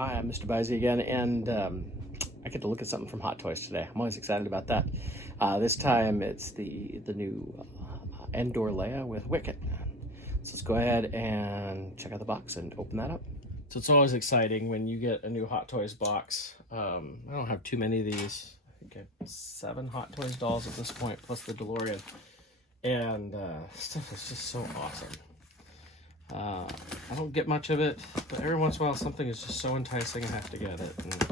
Hi, I'm MrByZ again, and I get to look at something from Hot Toys today. I'm always excited about that. This time it's the new Endor Leia with Wicket. So let's go ahead and check out the box and open that up. So it's always exciting when you get a new Hot Toys box. I don't have too many of these. I think I have 7 Hot Toys dolls at this point, plus the DeLorean. And stuff is just so awesome. I don't get much of it, but every once in a while something is just so enticing I have to get it. And I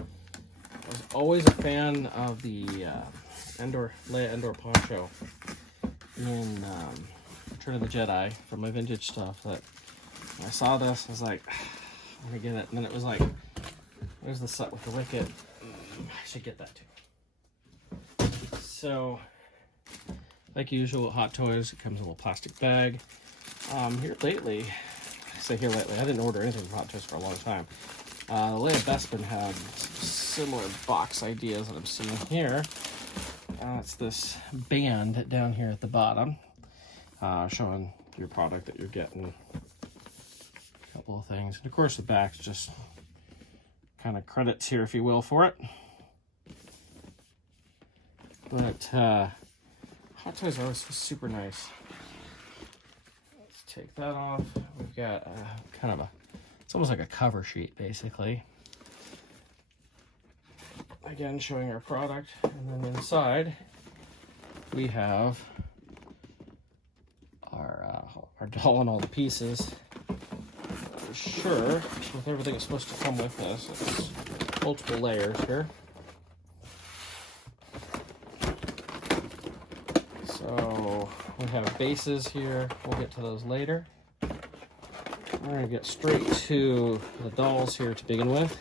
was always a fan of the Leia Endor poncho in Return of the Jedi from my vintage stuff. That when I saw this, I was like, I'm gonna get it. And then it was like, there's the set with the Wicket. I should get that too. So, like usual at Hot Toys, it comes in a little plastic bag. Here lately, I didn't order anything from Hot Toys for a long time. Leia Bespin had similar box ideas that I'm seeing here. It's this band down here at the bottom, showing your product that you're getting. A couple of things. And of course the back's just kind of credits here, if you will, for it. But Hot Toys are always super nice. Take that off. We've got kind of it's almost like a cover sheet, basically. Again, showing our product. And then inside, we have our doll and all the pieces. For sure, with everything that's supposed to come with this, it's multiple layers here. So we have bases here. We'll get to those later. We're going to get straight to the dolls here to begin with.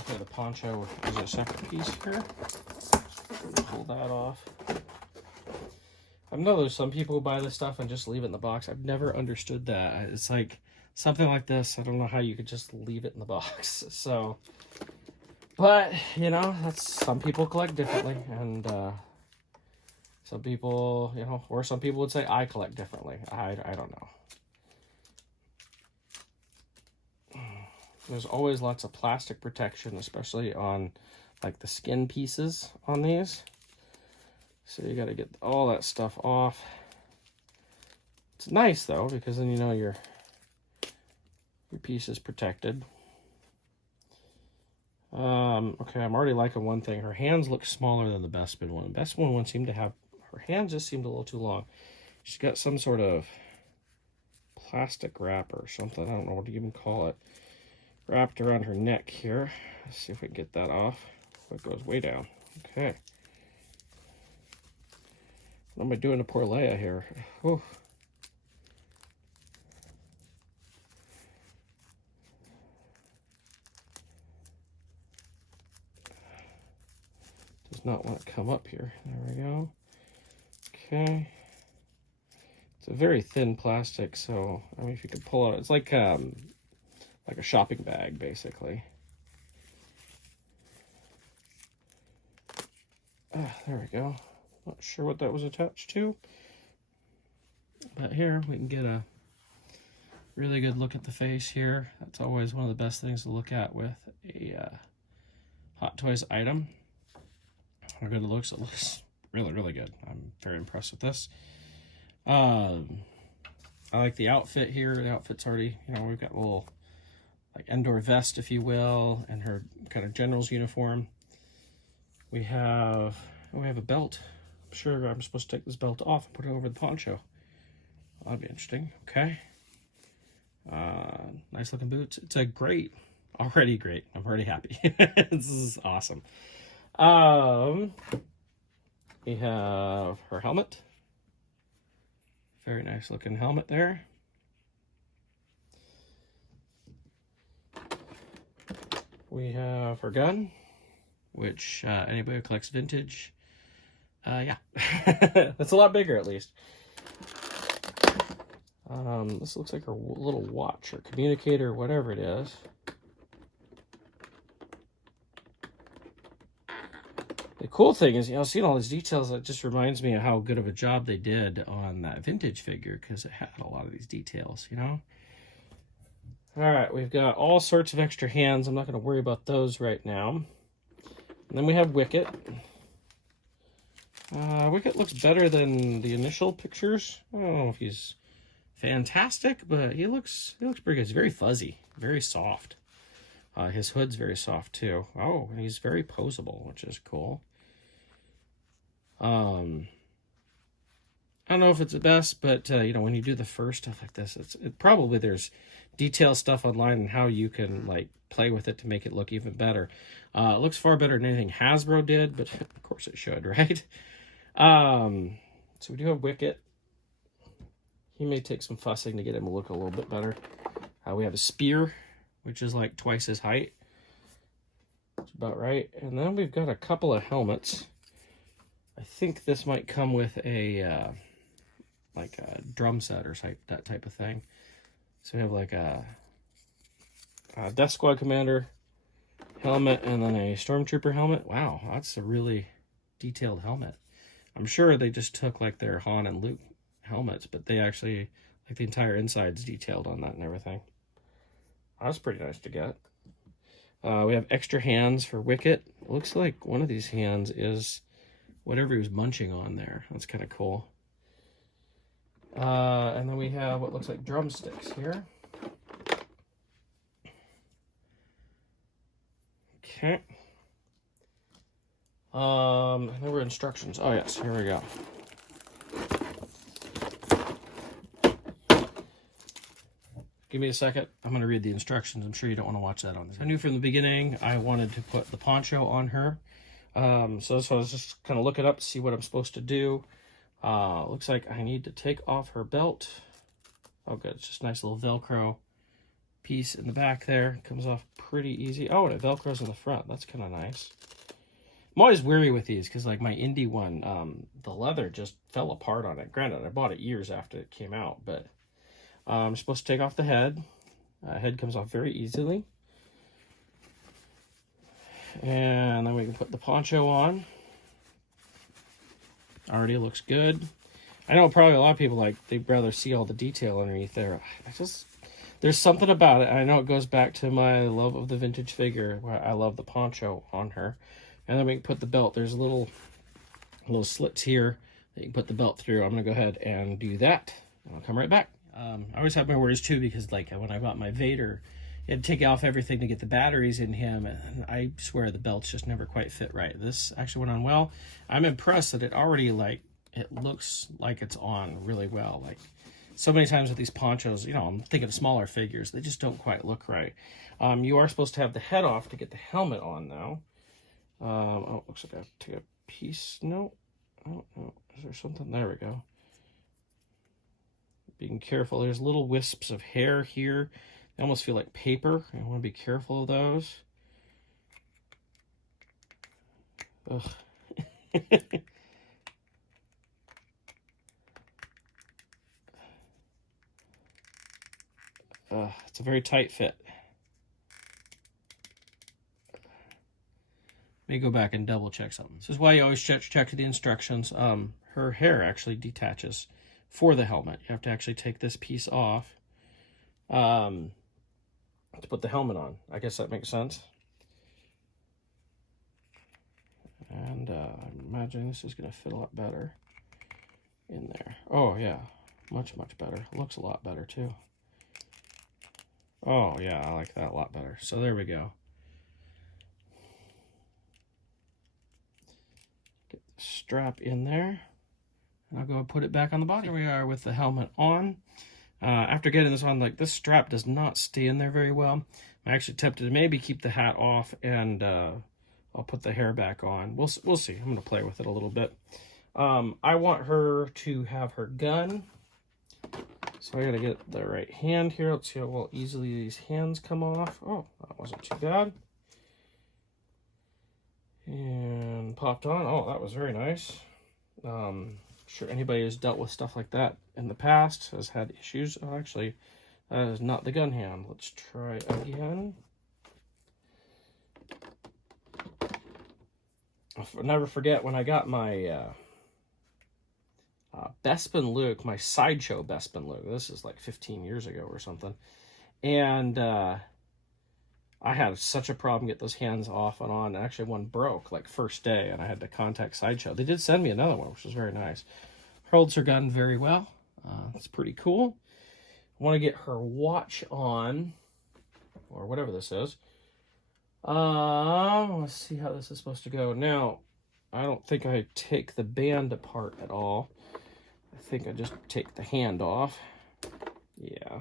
Okay, the poncho is a separate piece here. Pull that off. I know there's some people who buy this stuff and just leave it in the box. I've never understood that. It's like something like this. I don't know how you could just leave it in the box. So. But, you know, some people collect differently, and some people, you know, or some people would say I collect differently. I don't know. There's always lots of plastic protection, especially on, like, the skin pieces on these. So you got to get all that stuff off. It's nice, though, because then you know your piece is protected. Okay, I'm already liking one thing. Her hands look smaller than the Bespin one. The Bespin one seemed to have, her hands just seemed a little too long. She's got some sort of plastic wrapper or something. I don't know what you even call it. Wrapped around her neck here. Let's see if we can get that off. It goes way down. Okay. What am I doing to poor Leia here? Whew. Not want to come up here. There we go. Okay. It's a very thin plastic, so I mean, if you could pull it, it's like a shopping bag, basically. There we go. Not sure what that was attached to, but here we can get a really good look at the face here. That's always one of the best things to look at with a Hot Toys item. How good it looks really, really good. I'm very impressed with this. I like the outfit here. The outfit's already, you know, we've got a little, like, Endor vest, if you will, and her kind of general's uniform. We have a belt. I'm sure I'm supposed to take this belt off and put it over the poncho. That'd be interesting. Okay. Nice looking boots. It's already great. I'm already happy. This is awesome. We have her helmet. Very nice looking helmet there. We have her gun, which anybody who collects vintage, yeah, it's a lot bigger at least. This looks like her little watch or communicator, whatever it is. The cool thing is, you know, seeing all these details, it just reminds me of how good of a job they did on that vintage figure, because it had a lot of these details, you know? All right, we've got all sorts of extra hands. I'm not going to worry about those right now. And then we have Wicket. Wicket looks better than the initial pictures. I don't know if he's fantastic, but he looks pretty good. He's very fuzzy, very soft. His hood's very soft too. Oh, and he's very posable, which is cool. I don't know if it's the best, but you know, when you do the fur stuff like this, probably there's detailed stuff online and how you can like play with it to make it look even better. It looks far better than anything Hasbro did, but of course it should, right? So we do have Wicket. He may take some fussing to get him to look a little bit better. We have a spear, which is like twice his height. That's about right. And then we've got a couple of helmets. I think this might come with a like a drum set or that type of thing. So we have like a Death Squad Commander helmet and then a Stormtrooper helmet. Wow, that's a really detailed helmet. I'm sure they just took like their Han and Luke helmets, but they actually, like the entire inside's detailed on that and everything. That's pretty nice to get. We have extra hands for Wicket. It looks like one of these hands is whatever he was munching on there. That's kind of cool. And then we have what looks like drumsticks here. Okay. And then we're instructions. Oh yes, here we go. Give me a second. I'm going to read the instructions. I'm sure you don't want to watch that on this. I knew from the beginning I wanted to put the poncho on her. So I was just kind of looking up to see what I'm supposed to do. Looks like I need to take off her belt. Oh, good. It's just a nice little Velcro piece in the back there. Comes off pretty easy. Oh, and it Velcros in the front. That's kind of nice. I'm always weary with these because, like, my indie one, the leather just fell apart on it. Granted, I bought it years after it came out, but I'm supposed to take off the head. Head comes off very easily. And then we can put the poncho on. Already looks good. I know probably a lot of people, like, they'd rather see all the detail underneath there. There's something about it. I know it goes back to my love of the vintage figure, where I love the poncho on her. And then we can put the belt. There's little slits here that you can put the belt through. I'm going to go ahead and do that. I'll come right back. I always have my worries too, because like when I got my Vader, you had to take off everything to get the batteries in him, and I swear the belts just never quite fit right. This actually went on well. I'm impressed that it already, like, it looks like it's on really well. Like, so many times with these ponchos, you know, I'm thinking of smaller figures, they just don't quite look right. You are supposed to have the head off to get the helmet on now. Oh, it looks like I have to take a piece. No. Oh, no. Is there something? There we go. Being careful. There's little wisps of hair here. They almost feel like paper. I want to be careful of those. Ugh. It's a very tight fit. Let me go back and double check something. This is why you always check the instructions. Her hair actually detaches for the helmet. You have to actually take this piece off to put the helmet on. I guess that makes sense. And I'm imagining this is going to fit a lot better in there. Oh, yeah. Much, much better. Looks a lot better, too. Oh, yeah. I like that a lot better. So there we go. Get the strap in there. And I'll go and put it back on the body. Here we are with the helmet on. After getting this on, like, this strap does not stay in there very well. I'm actually tempted to maybe keep the hat off and I'll put the hair back on. We'll see. I'm going to play with it a little bit. I want her to have her gun. So I got to get the right hand here. Let's see how well easily these hands come off. Oh, that wasn't too bad. And popped on. Oh, that was very nice. Sure anybody who's dealt with stuff like that in the past has had issues. Oh, actually, that is not the gun hand. Let's try again. I'll never forget when I got my Bespin Luke, my Sideshow Bespin Luke. This is like 15 years ago or something. And I had such a problem getting those hands off and on. Actually, one broke like first day, and I had to contact Sideshow. They did send me another one, which was very nice. Holds her gun very well. It's pretty cool. I want to get her watch on, or whatever this is. Let's see how this is supposed to go. Now, I don't think I take the band apart at all. I think I just take the hand off. Yeah.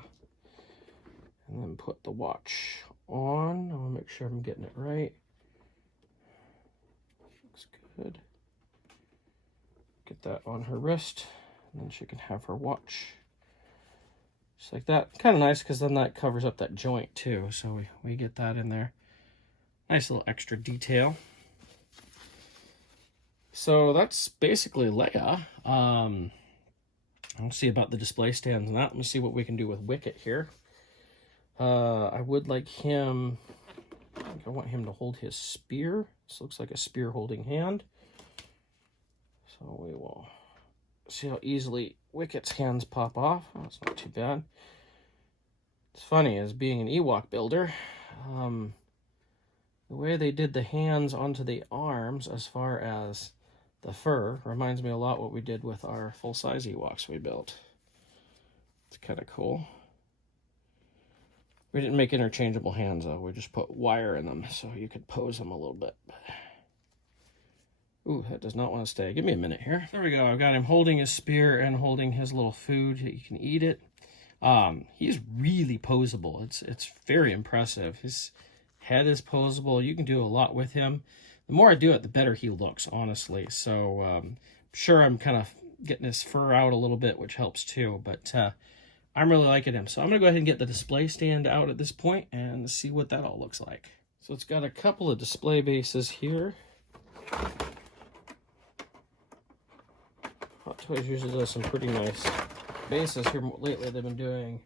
And then put the watch on. I want to make sure I'm getting it right. Looks good. Get that on her wrist, and then she can have her watch. Just like that. Kind of nice, because then that covers up that joint too. So we get that in there. Nice little extra detail. So that's basically Leia. I'll see about the display stands and that. Let me see what we can do with Wicket here. I would like him, I want him to hold his spear. This looks like a spear holding hand. So we will see how easily Wicket's hands pop off. Oh, it's not too bad. It's funny, as being an Ewok builder, the way they did the hands onto the arms as far as the fur reminds me a lot what we did with our full-size Ewoks we built. It's kind of cool. We didn't make interchangeable hands though. We just put wire in them so you could pose them a little bit. Ooh, that does not want to stay. Give me a minute here. There we go. I've got him holding his spear and holding his little food. You can eat it. He's really posable. It's very impressive. His head is posable. You can do a lot with him. The more I do it, the better he looks, honestly. So sure, I'm kind of getting his fur out a little bit, which helps too. But I'm really liking him. So I'm going to go ahead and get the display stand out at this point and see what that all looks like. So it's got a couple of display bases here. Hot Toys usually does some pretty nice bases here. Lately, they've been doing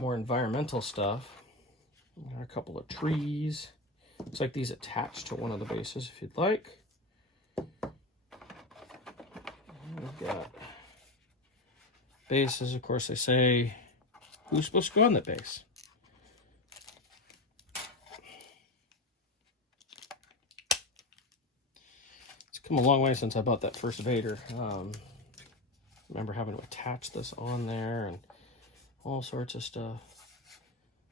more environmental stuff. There are a couple of trees. Looks like these attach to one of the bases if you'd like. And we've got bases. Of course, they say who's supposed to go on that base. It's come a long way since I bought that first Vader. Remember having to attach this on there and all sorts of stuff.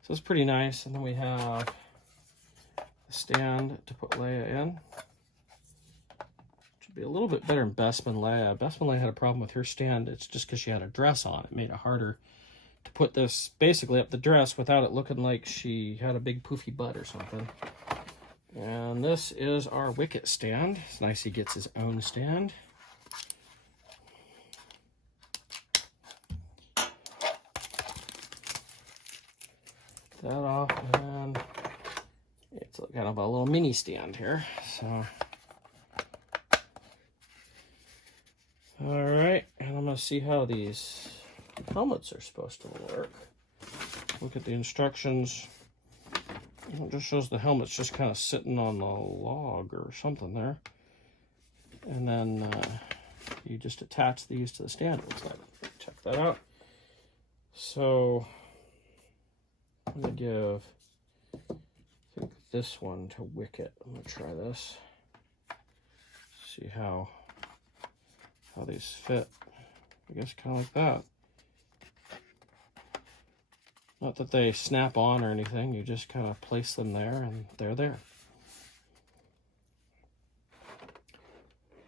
So it's pretty nice. And then we have a stand to put Leia in. Should be a little bit better than Bespin Leia. Bespin Leia had a problem with her stand. It's just because she had a dress on. It made it harder to put this basically up the dress without it looking like she had a big poofy butt or something. And this is our Wicket Stand. It's nice he gets his own stand. That off, and it's kind of a little mini stand here. So, all right, and I'm gonna see how these helmets are supposed to work. Look at the instructions. It just shows the helmet's just kind of sitting on the log or something there, and then you just attach these to the stand. It looks like. Check that out. So I'm gonna give, I think, this one to Wicket. I'm gonna try this. See how these fit. I guess kind of like that. Not that they snap on or anything. You just kind of place them there, and they're there.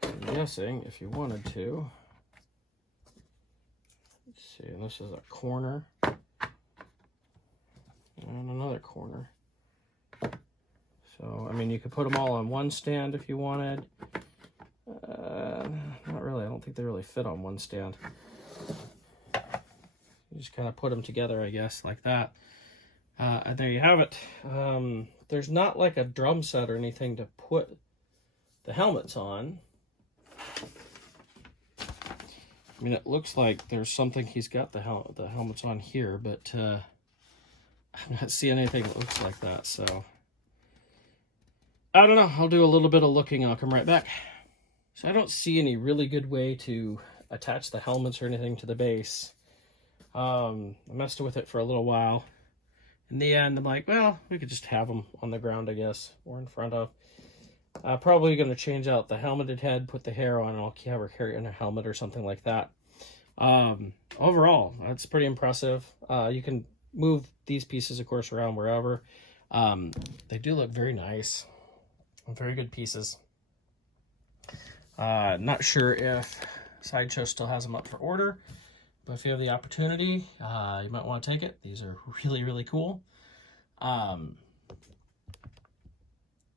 I'm guessing if you wanted to. Let's see. This is a corner. And another corner. So, I mean, you could put them all on one stand if you wanted. Not really. I don't think they really fit on one stand. You just kind of put them together, I guess, like that. And there you have it. There's not like a drum set or anything to put the helmets on. I mean, it looks like there's something he's got the helmets on here, but I'm not seeing anything that looks like that, so I don't know. I'll do a little bit of looking. I'll come right back. So I don't see any really good way to attach the helmets or anything to the base. I messed with it for a little while. In the end, I'm like, well, we could just have them on the ground, I guess, or in front of. Probably going to change out the helmeted head, put the hair on, and I'll have her carry in a helmet or something like that. Overall, that's pretty impressive. You can move these pieces, of course, around wherever. They do look very nice. Very good pieces. Not sure if Sideshow still has them up for order, but if you have the opportunity, you might want to take it. These are really, really cool.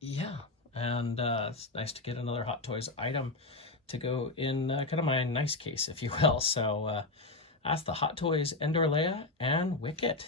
Yeah, and it's nice to get another Hot Toys item to go in kind of my nice case, if you will. So that's the Hot Toys Endor, Leia, and Wicket.